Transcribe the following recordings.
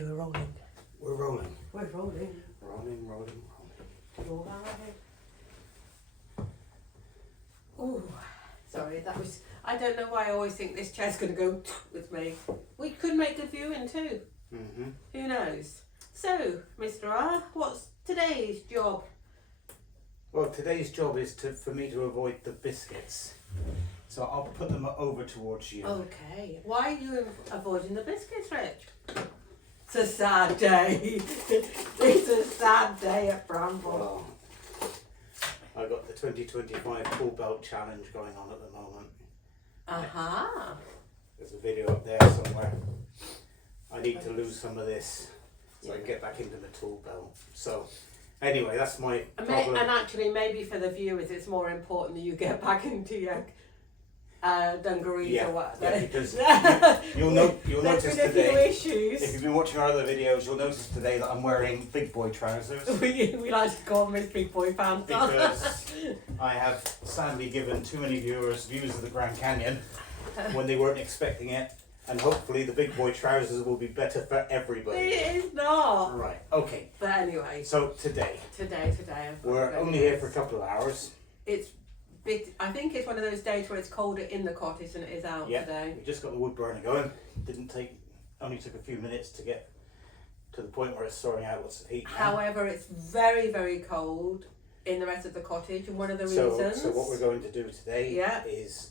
Okay, we're rolling. We're rolling. We're rolling. Rolling. Roll down right here. Oh, sorry, that was. I don't know why I always think this chair's going to go with me. We could make a viewing too. Mm-hmm. Who knows? So, Mr. R, what's today's job? Well, today's job is for me to avoid the biscuits. So I'll put them over towards you. Okay. Why are you avoiding the biscuits, Rich? It's a sad day. It's a sad day at Bramble. Well, I've got the 2025 pull belt challenge going on at the moment. Uh-huh. There's a video up there somewhere. I need to lose some of this so I can get back into the tool belt. So anyway, that's my problem. And actually, maybe for the viewers, it's more important that you get back into your dungarees or what. Yeah, because you'll notice today, if you've been watching our other videos, you'll notice today that I'm wearing big boy trousers. we like to call them as big boy pants. Because I have sadly given too many viewers views of the Grand Canyon when they weren't expecting it. And hopefully the big boy trousers will be better for everybody. It is not. Right, okay. But anyway. So today. We're only here for a couple of hours. It's I think it's one of those days where it's colder in the cottage than it is out today. We just got the wood burner going. Only took a few minutes to get to the point where it's storing out lots of heat now. However, it's very, very cold in the rest of the cottage, and one of the reasons. So what we're going to do today is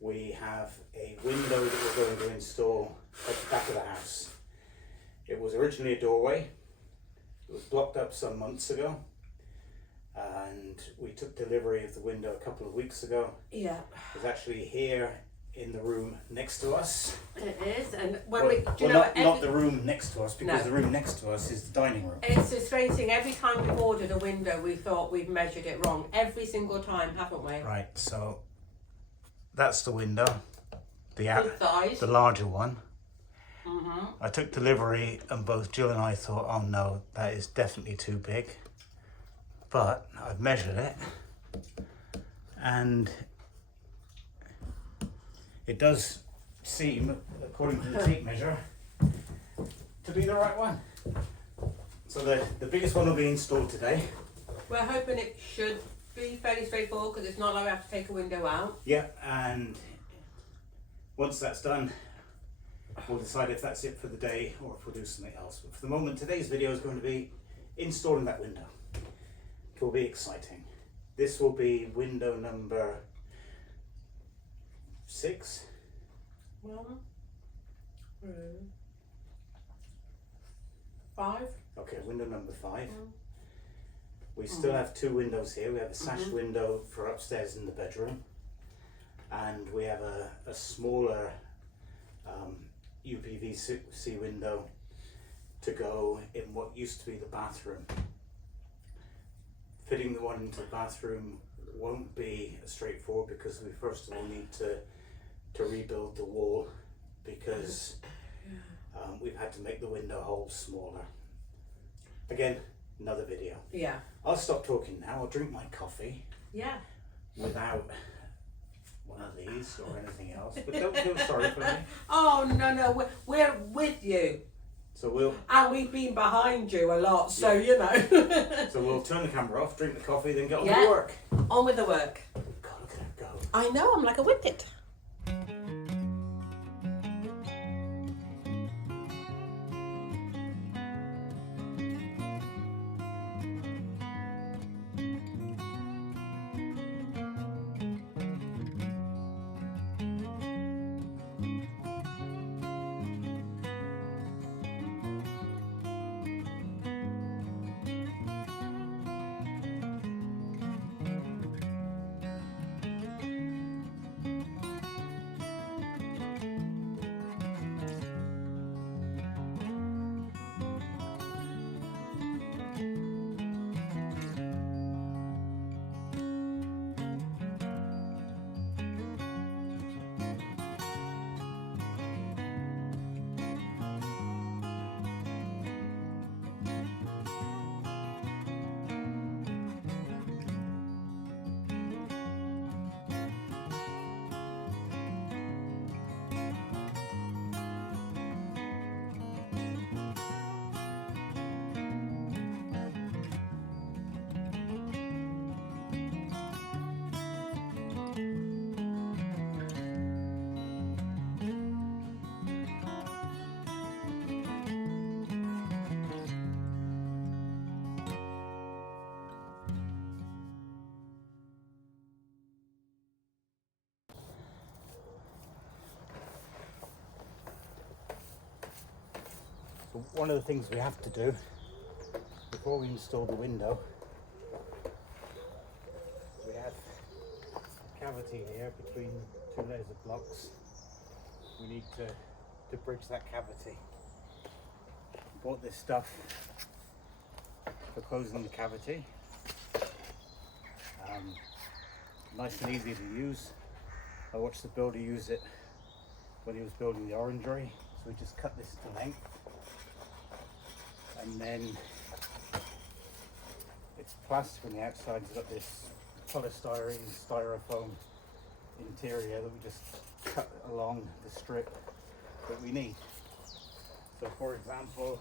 we have a window that we're going to install at the back of the house. It was originally a doorway. It was blocked up some months ago. And we took delivery of the window a couple of weeks ago. Yeah. It's actually here in the room next to us. It is, and not the room next to us, because the room next to us is the dining room. It's a strange thing. Every time we've ordered a window, we thought we've measured it wrong. Every single time, haven't we? Right. So that's the window, the size. larger one. Mhm. I took delivery, and both Jill and I thought, "Oh no, that is definitely too big." But I've measured it, and it does seem, according to the tape measure, to be the right one. So the biggest one will be installed today. We're hoping it should be fairly straightforward, because it's not like we have to take a window out. Yeah, and once that's done, we'll decide if that's it for the day or if we'll do something else. But for the moment, today's video is going to be installing that window. It will be exciting. This will be window number 6. 1, 2, 5. Okay, window number 5. We still have 2 windows here. We have a sash window for upstairs in the bedroom, and we have a smaller UPVC window to go in what used to be the bathroom. Fitting the one into the bathroom won't be straightforward, because we first of all need to rebuild the wall, because we've had to make the window holes smaller. Again, another video. Yeah. I'll stop talking now. I'll drink my coffee. Yeah. Without one of these or anything else. But don't feel sorry for me. Oh no, we're with you. So and we've been behind you a lot, so you know. So we'll turn the camera off, drink the coffee, then get on with the work. On with the work. God, look at her go. I know, I'm like a whippet. But one of the things we have to do before we install the window, we have a cavity here between two layers of blocks. We need to bridge that cavity. Bought this stuff for closing the cavity. Nice and easy to use. I watched the builder use it when he was building the orangery. So we just cut this to length, and then it's plastic on the outside. It's got this polystyrene, styrofoam interior that we just cut along the strip that we need. So for example,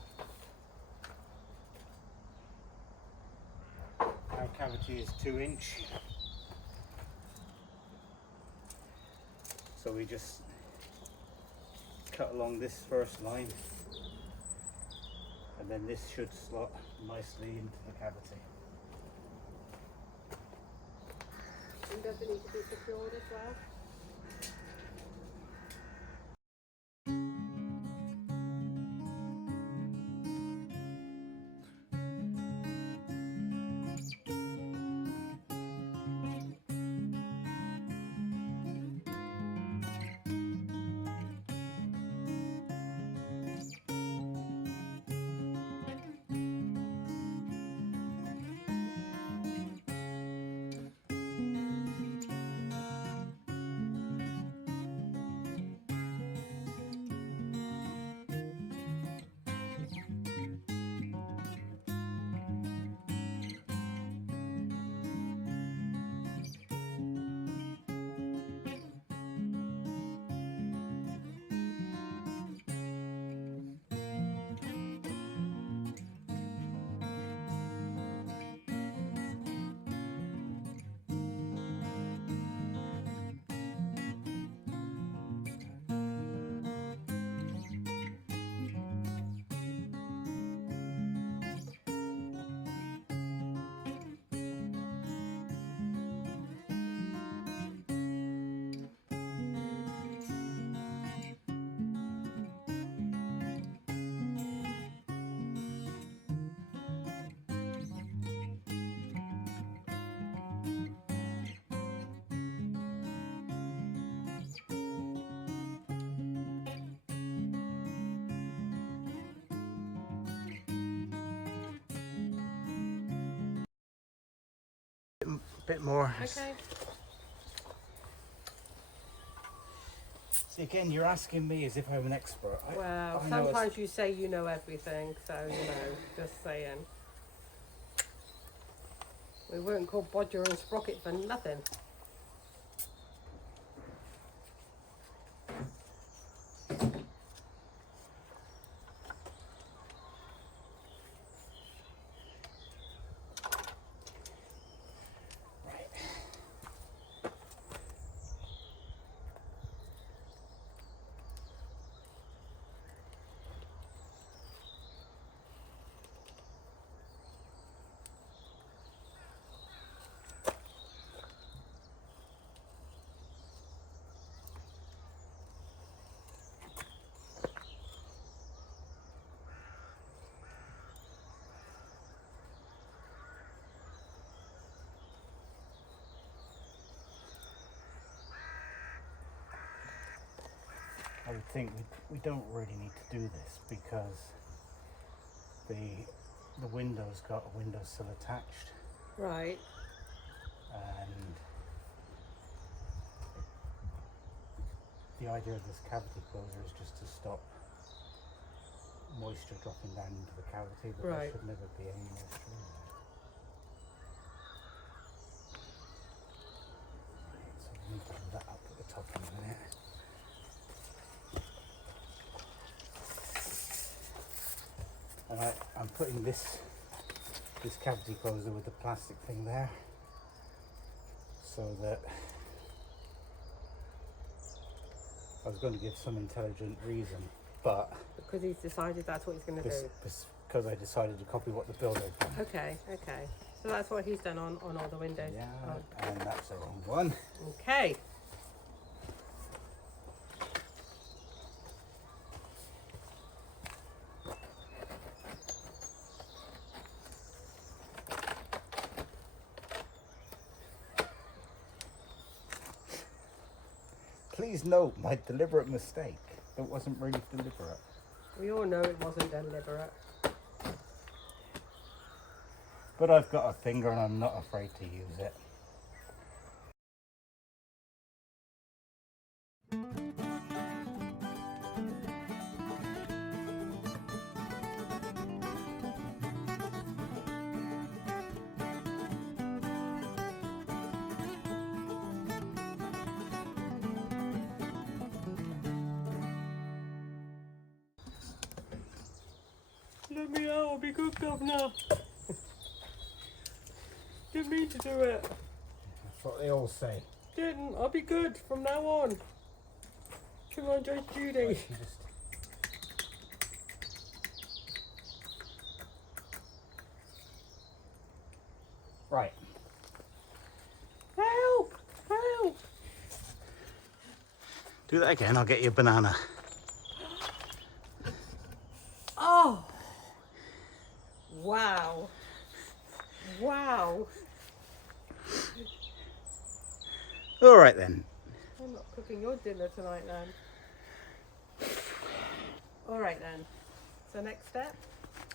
our cavity is 2 inch. So we just cut along this first line, and then this should slot nicely into the cavity. And does it need to be secured as well? Bit more. Okay. See, again, you're asking me as if I'm an expert. Well, I know sometimes you say you know everything, so you know, just saying. We weren't called Bodger and Sprocket for nothing. I would think we don't really need to do this because the window's got a windowsill attached, Right. and the idea of this cavity closer is just to stop moisture dropping down into the cavity, but Right. there should never be any moisture in there. Right, so we need to do that up at the top in a minute. And I'm putting this cavity closer with the plastic thing there, so that I was going to give some intelligent reason, but Because he's decided that's what he's going to do. because I decided to copy what the builder did. Okay, okay. So that's what he's done on all the windows. Yeah, Oh. and that's the wrong one. Okay. please note my deliberate mistake. It wasn't really deliberate. We all know it wasn't deliberate. But I've got a finger and I'm not afraid to use it. Let me out, I'll be good, governor. Didn't mean to do it. That's what they all say. Didn't, I'll be good from now on. Come on, Judge Judy. Right. Help! Help! Do that again, I'll get you a banana. Oh! Wow. Wow. All right then. I'm not cooking your dinner tonight then. All right then. So next step?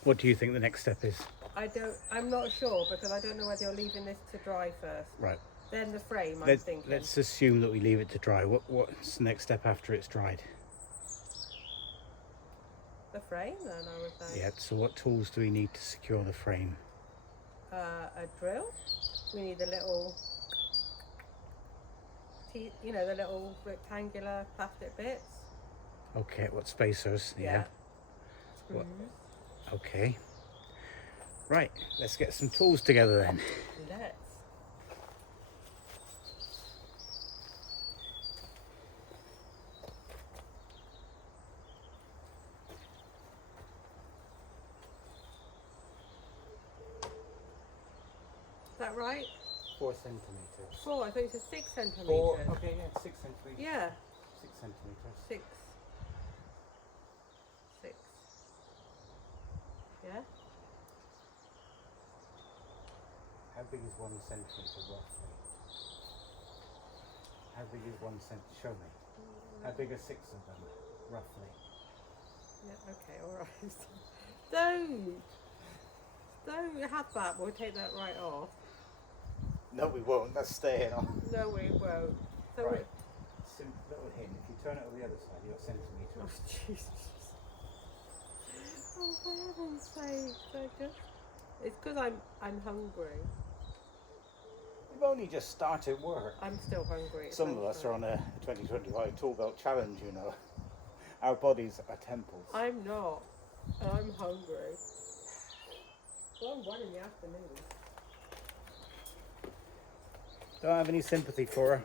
What do you think the next step is? I'm not sure because I don't know whether you're leaving this to dry first. Right. Then the frame, I'm thinking. Let's assume that we leave it to dry. What's the next step after it's dried? The frame then, I would say. Yeah, so what tools do we need to secure the frame? A drill. We need the little, the little rectangular plastic bits. Okay, what spacers? Yeah. What? Okay. Right, let's get some tools together then. Let's. Is that right? 4 centimeters. 4, I thought you said 6 centimetres. 4, okay, yeah, 6 centimeters. Yeah. 6 centimeters. 6. 6. Yeah? How big is 1 centimeter roughly? How big is 1 centimeter? Show me. How big are 6 of them, roughly? Yeah, okay, alright. Don't have that, we'll take that right off. No, we won't. That's staying on. No, we won't. So right. Little hint. If you turn it on the other side, you've got centimetres. Oh, Jesus. Oh, for heaven's sake. It's because I'm hungry. We've only just started work. I'm still hungry. Some of us are on a 2025 tool belt challenge, you know. Our bodies are temples. I'm not. I'm hungry. Well, 1 in the afternoon. Don't have any sympathy for her.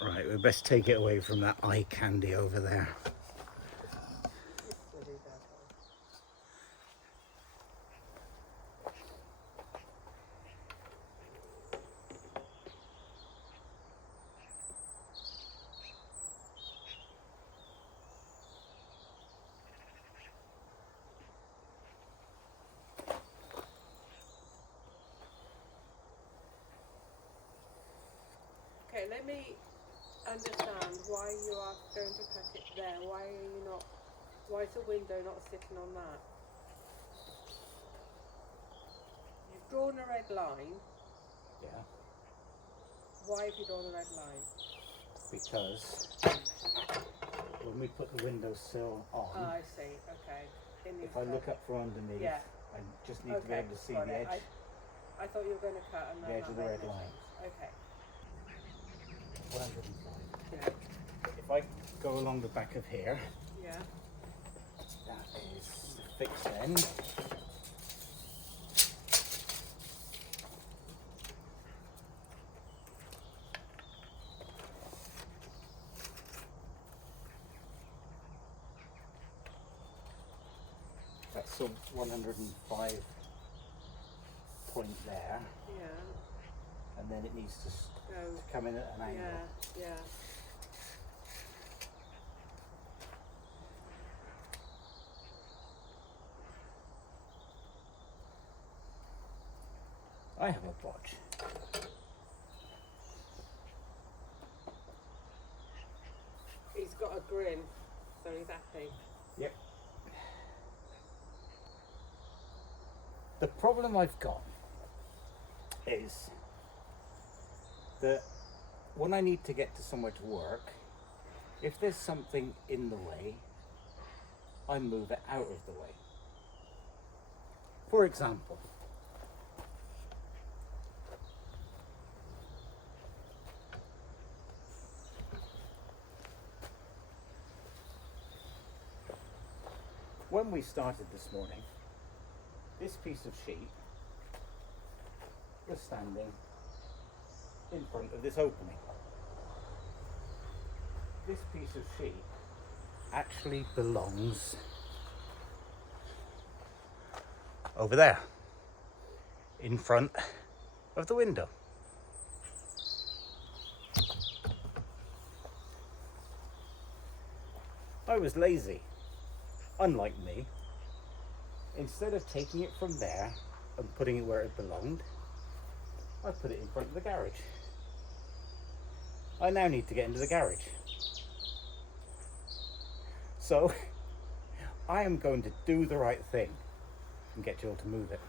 Right, we best take it away from that eye candy over there. Okay, let me understand why you are going to cut it there. Why is the window not sitting on that? You've drawn a red line. Yeah. Why have you drawn a red line? Because when we put the windowsill on, I see, okay. if I look up from underneath, yeah. I just need to be able to see the edge. I thought you were going to cut and the edge of the red line. Okay. 105. Yeah. If I go along the back of here, Yeah. that is the fixed end. That's the 105 point there, Yeah. and then it needs to Go. come in at an angle. Yeah. Yeah. I have a watch. He's got a grin, so he's happy. Yep. The problem I've got is that when I need to get to somewhere to work, if there's something in the way, I move it out of the way. For example, when we started this morning, this piece of sheet was standing in front of this opening. This piece of sheet actually belongs over there, in front of the window. I was lazy. Unlike me, instead of taking it from there and putting it where it belonged, I put it in front of the garage. I now need to get into the garage. So, I am going to do the right thing and get Jill to move it.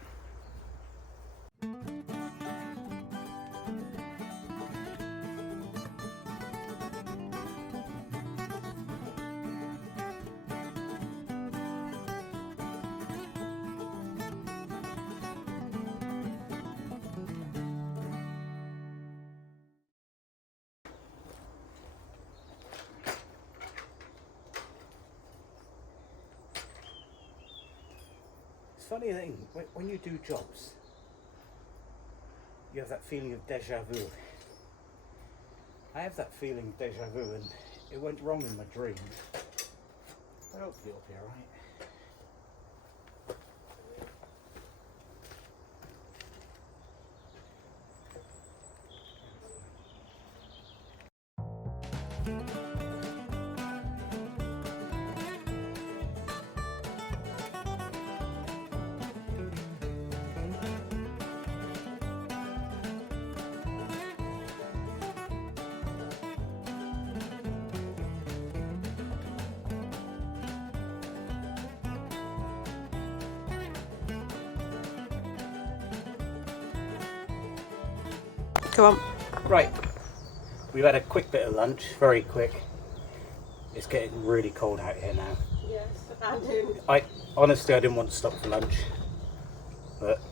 Funny thing, when you do jobs, you have that feeling of deja vu. I have that feeling of deja vu, and it went wrong in my dream. But hopefully it'll be alright. Come on. Right, we've had a quick bit of lunch, very quick. It's getting really cold out here now. Yes, and in. Honestly, I didn't want to stop for lunch, but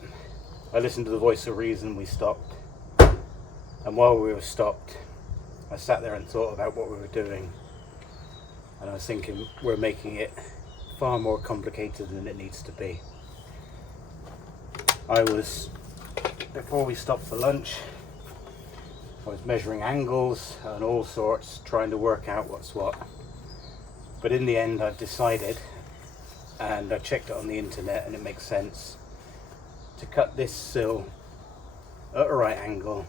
I listened to the voice of reason, we stopped. And while we were stopped, I sat there and thought about what we were doing. And I was thinking, we're making it far more complicated than it needs to be. Before we stopped for lunch, I was measuring angles and all sorts, trying to work out what's what. But in the end, I've decided, and I checked it on the internet and it makes sense, to cut this sill at a right angle,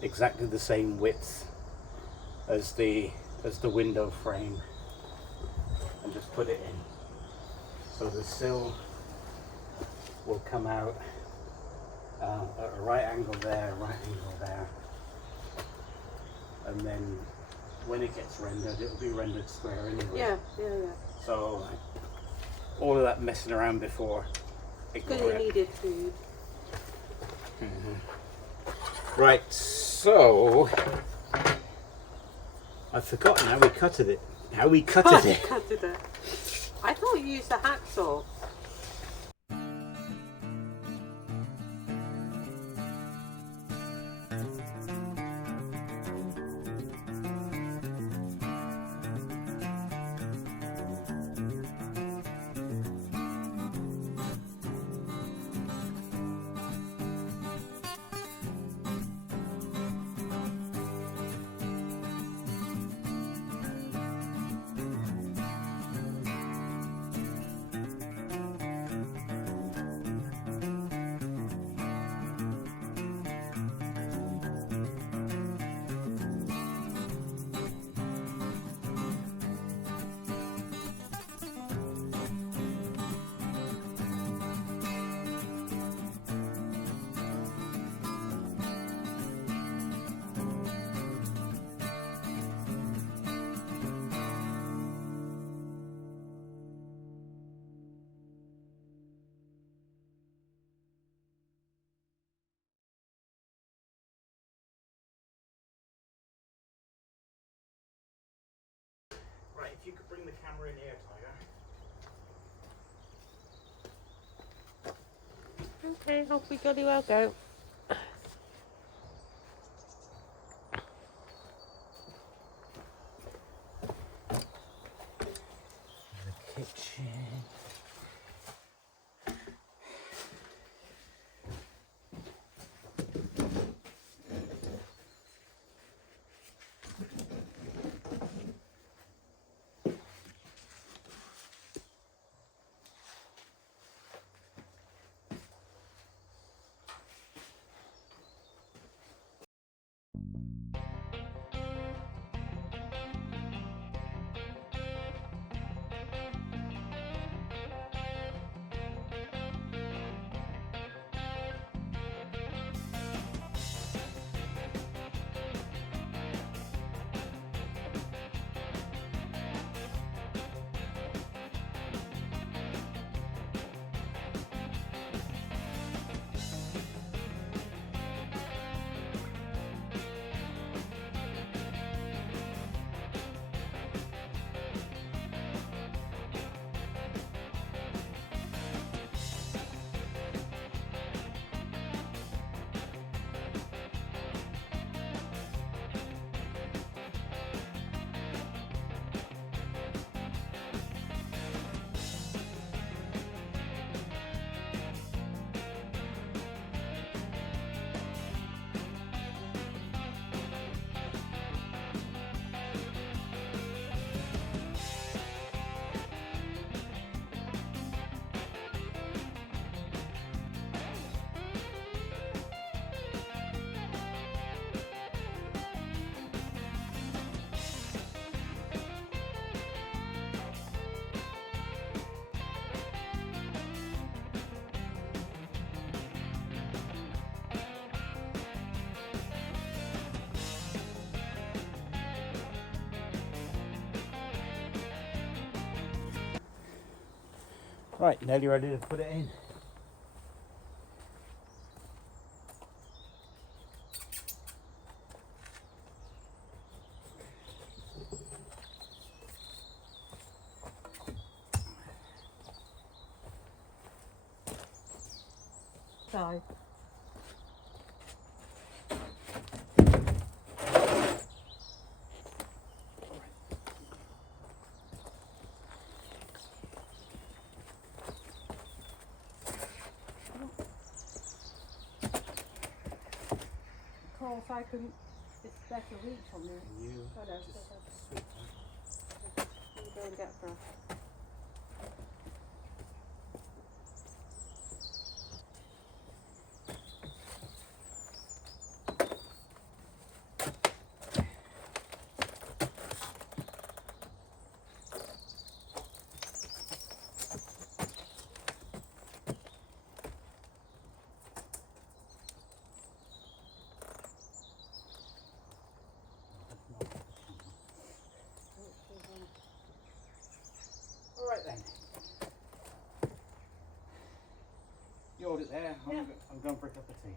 exactly the same width as the window frame, and just put it in. So the sill will come out at a right angle there, right angle there. And then when it gets rendered, it'll be rendered square anyway. Yeah. So all of that messing around before, ignore Because it. you needed food. Mm-hmm. Right, so I've forgotten how we cutted it. How we cutted it. Cutted it. I thought you used a hacksaw. camera in here, Tiger. Okay, off we jolly well go. The kitchen. Right, Nelly, ready to put it in? Sorry. Of course, I can. It's better reach on there. You Oh, no, just it's sweep You go and get brush. Alright then. You hold it there, Yeah. I'm going for a cup of tea.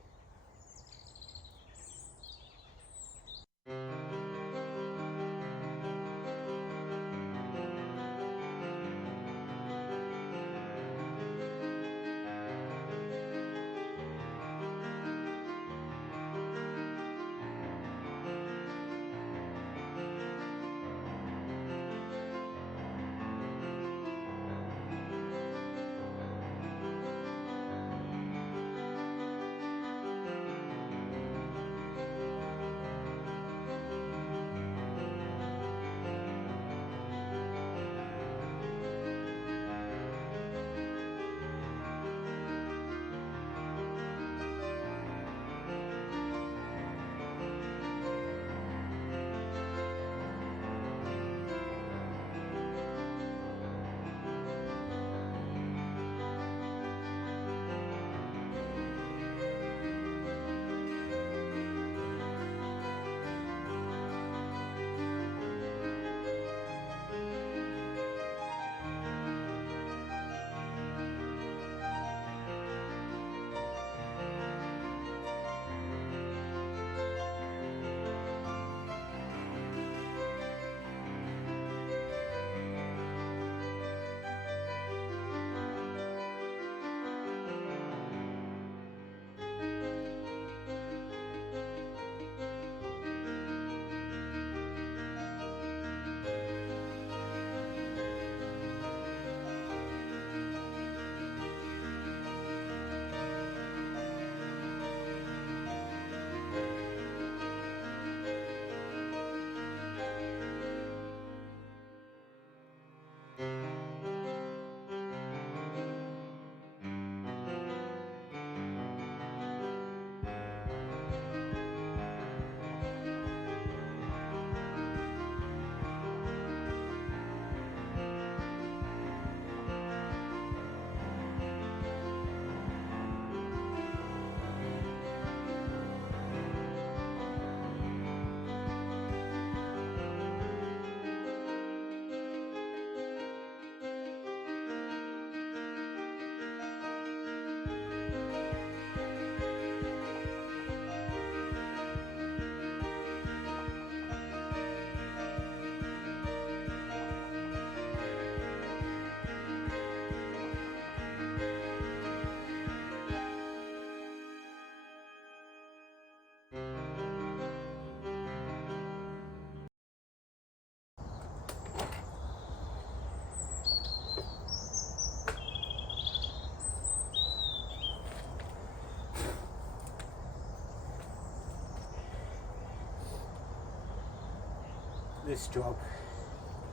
this job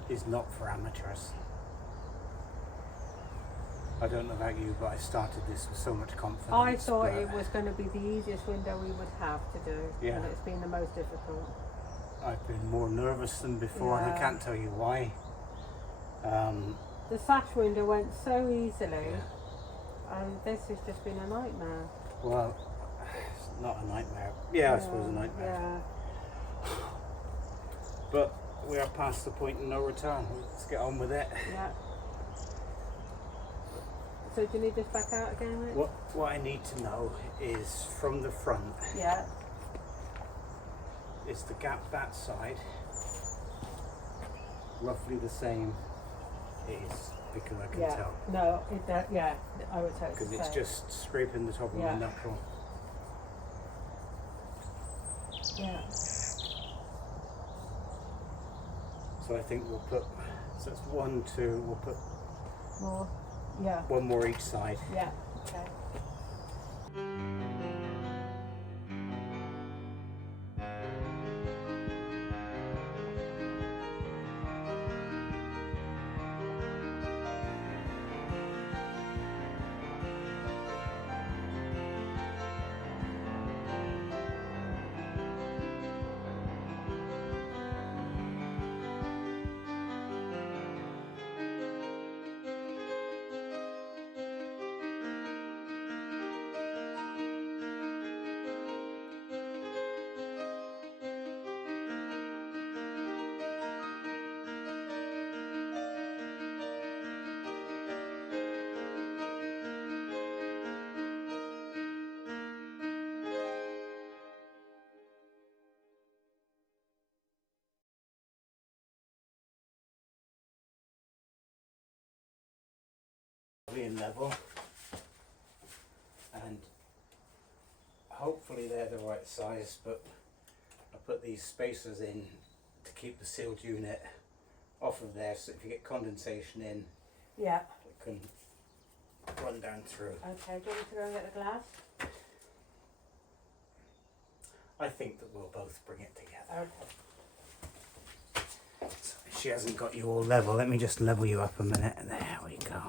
is not for amateurs. I don't know about you, but I started this with so much confidence. I thought it was going to be the easiest window we would have to do, Yeah. and it's been the most difficult. I've been more nervous than before, and I can't tell you why. The sash window went so easily, and this has just been a nightmare. Well, it's not a nightmare. Yeah, I suppose a nightmare. Yeah. But we are past the point of no return. Let's get on with it. Yeah. So do you need this back out again, Rich? What I need to know is from the front. Yeah. Is the gap that side roughly the same? It is, because I can tell. No, I would say it's Because it's just scraping the top of my knuckle. Yeah. So I think we'll put, so it's 1, 2, we'll put More. Yeah. one more each side. Yeah. Okay. In level, and hopefully they're the right size, but I put these spacers in to keep the sealed unit off of there, so if you get condensation in, Yeah. it can run down through. Okay, do you want me to go and get the glass? I think that we'll both bring it together. Okay. So if she hasn't got you all level, let me just level you up a minute. There we go.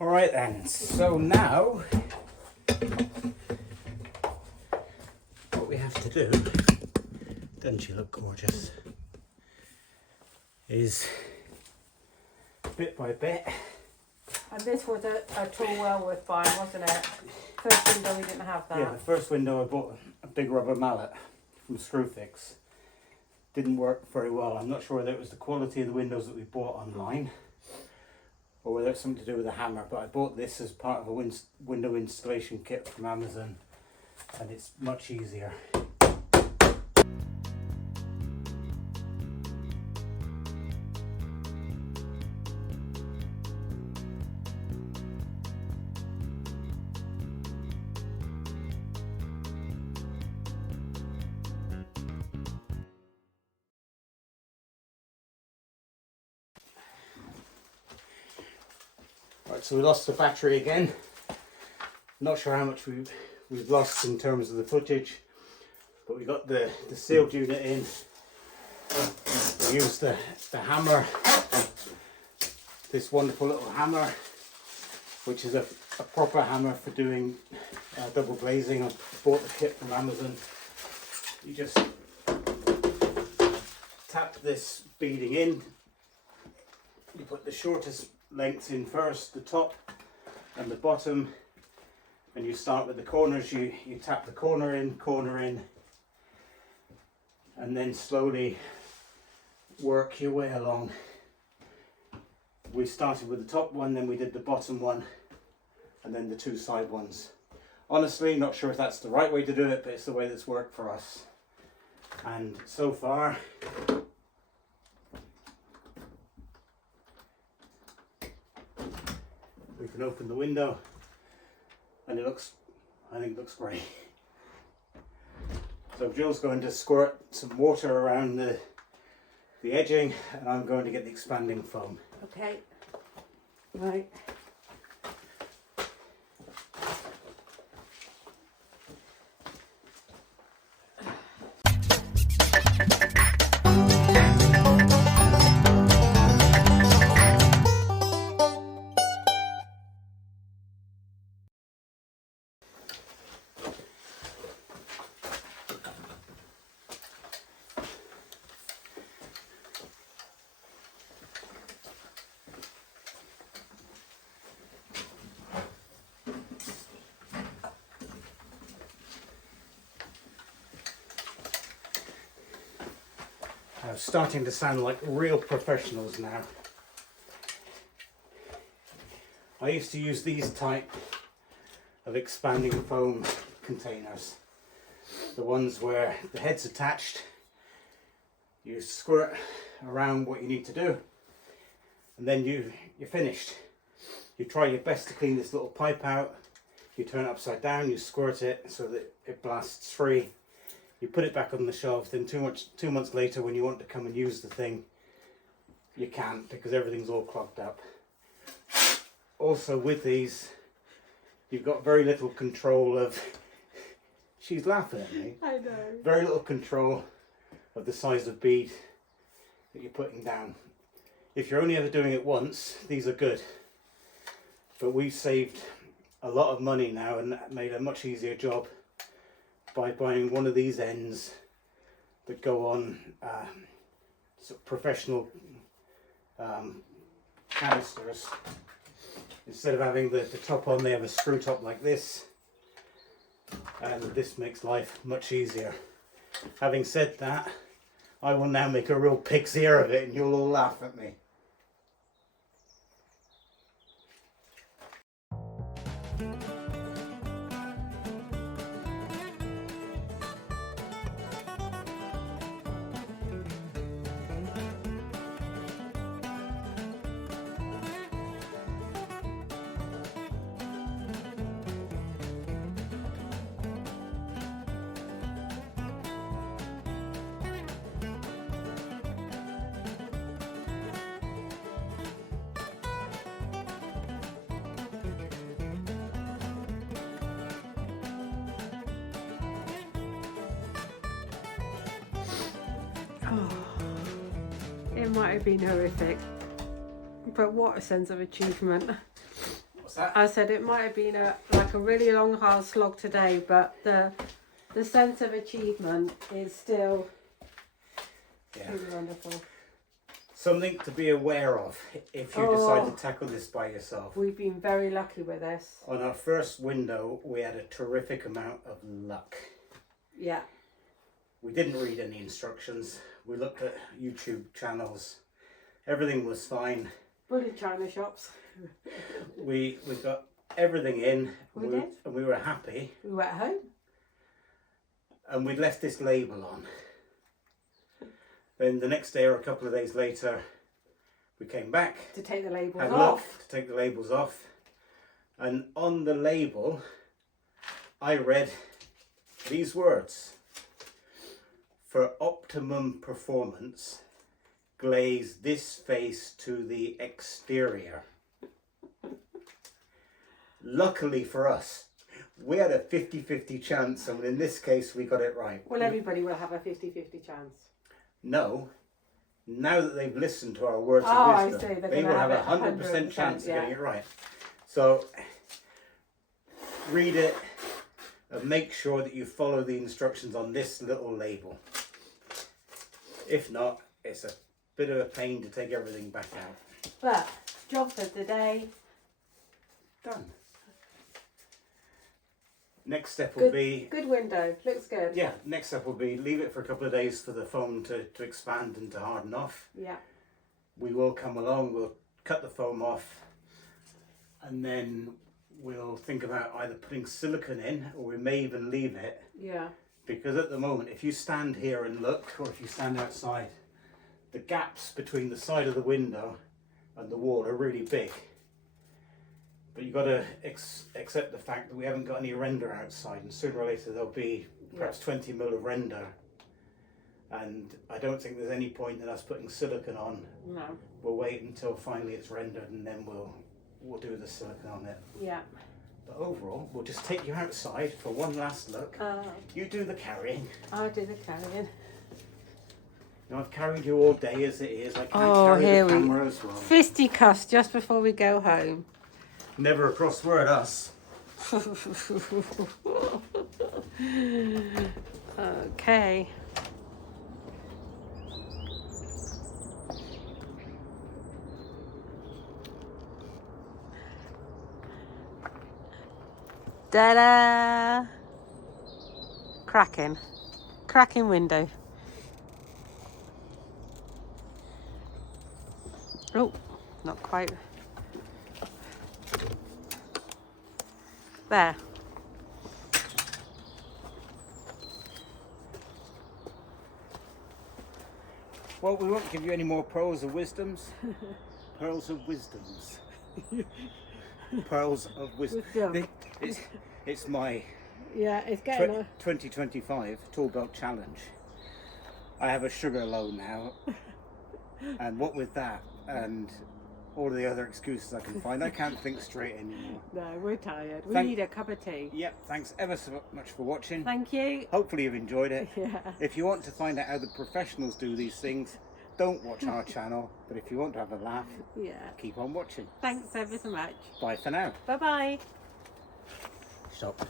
Alright then, so now what we have to do, doesn't she look gorgeous, is bit by bit. And this was a tool well worth buying, wasn't it? First window we didn't have that. Yeah, the first window I bought a big rubber mallet from Screwfix. Didn't work very well. I'm not sure whether it was the quality of the windows that we bought online or whether it's something to do with the hammer, but I bought this as part of a window installation kit from Amazon, and it's much easier. Right, so we lost the battery again. Not sure how much we've lost in terms of the footage, but we got the sealed unit in. We used the hammer, this wonderful little hammer, which is a proper hammer for doing double glazing. I bought the kit from Amazon. You just tap this beading in. You put the shortest lengths in first, the top and the bottom, and you start with the corners. You tap the corner in, and then slowly work your way along We started with the top one, then we did the bottom one, and then the 2 side ones. Honestly, not sure if that's the right way to do it, but it's the way that's worked for us. And so far, we can open the window, and I think it looks great. So Jill's going to squirt some water around the edging, and I'm going to get the expanding foam. Okay. Right. Starting to sound like real professionals now. I used to use these type of expanding foam containers. The ones where the head's attached, you squirt around what you need to do, and then you're finished. You try your best to clean this little pipe out, you turn it upside down, you squirt it so that it blasts free. You put it back on the shelf, then 2 months later when you want to come and use the thing, you can't because everything's all clogged up. Also with these, you've got very little control of, she's laughing at me. I know. Very little control of the size of bead that you're putting down. If you're only ever doing it once, these are good. But we've saved a lot of money now and made a much easier job by buying one of these ends that go on sort of professional canisters. Instead of having the top on, they have a screw top like this, and this makes life much easier. Having said that, I will now make a real pig's ear of it and you'll all laugh at me. It might have been horrific, but what a sense of achievement. What's that? I said it might have been like a really long hard slog today, but the sense of achievement is still really wonderful. Something to be aware of if you decide to tackle this by yourself. We've been very lucky with this. On our first window, we had a terrific amount of luck. Yeah. We didn't read any instructions. We looked at YouTube channels. Everything was fine. Bullet china shops. We got everything in. We did. And we were happy. We were at home. And we'd left this label on. Then the next day or a couple of days later, we came back. To take the labels had a off. look, to take the labels off. And on the label, I read these words. For optimum performance, glaze this face to the exterior. Luckily for us, we had a 50-50 chance, and in this case we got it right. Well, everybody will have a 50-50 chance. No, now that they've listened to our words Oh, of wisdom, I see. they will have a 100% chance of getting it right. So read it and make sure that you follow the instructions on this little label. If not, it's a bit of a pain to take everything back out. But job for today. Done. Next step will be... Good window, looks good. Yeah, next step will be leave it for a couple of days for the foam to expand and to harden off. Yeah. We will come along, we'll cut the foam off, and then we'll think about either putting silicone in, or we may even leave it. Yeah. Because at the moment, if you stand here and look, or if you stand outside, the gaps between the side of the window and the wall are really big. But you've got to accept the fact that we haven't got any render outside, and sooner or later there'll be perhaps 20 mil of render. And I don't think there's any point in us putting silicone on. No. We'll wait until finally it's rendered, and then we'll do the silicone on it. Yeah. But overall, we'll just take you outside for one last look. You do the carrying. I'll do the carrying. Now, I've carried you all day as it is. I can't carry the camera as well. Fisticuffs just before we go home. Never a crossword, us. Okay. Ta-da! Cracking window. Oh, not quite. There. Well, we won't give you any more pearls of wisdoms. Pearls of wisdoms. Pearls of wisdom. It's my it's getting 2025 Tall Belt Challenge. I have a sugar low now, and what with that and all the other excuses I can find, I can't think straight anymore. No, we're tired. We need a cup of tea. Yep, thanks ever so much for watching. Thank you. Hopefully you've enjoyed it. Yeah. If you want to find out how the professionals do these things, don't watch our channel. But if you want to have a laugh, keep on watching. Thanks ever so much. Bye for now. Bye-bye. Stop.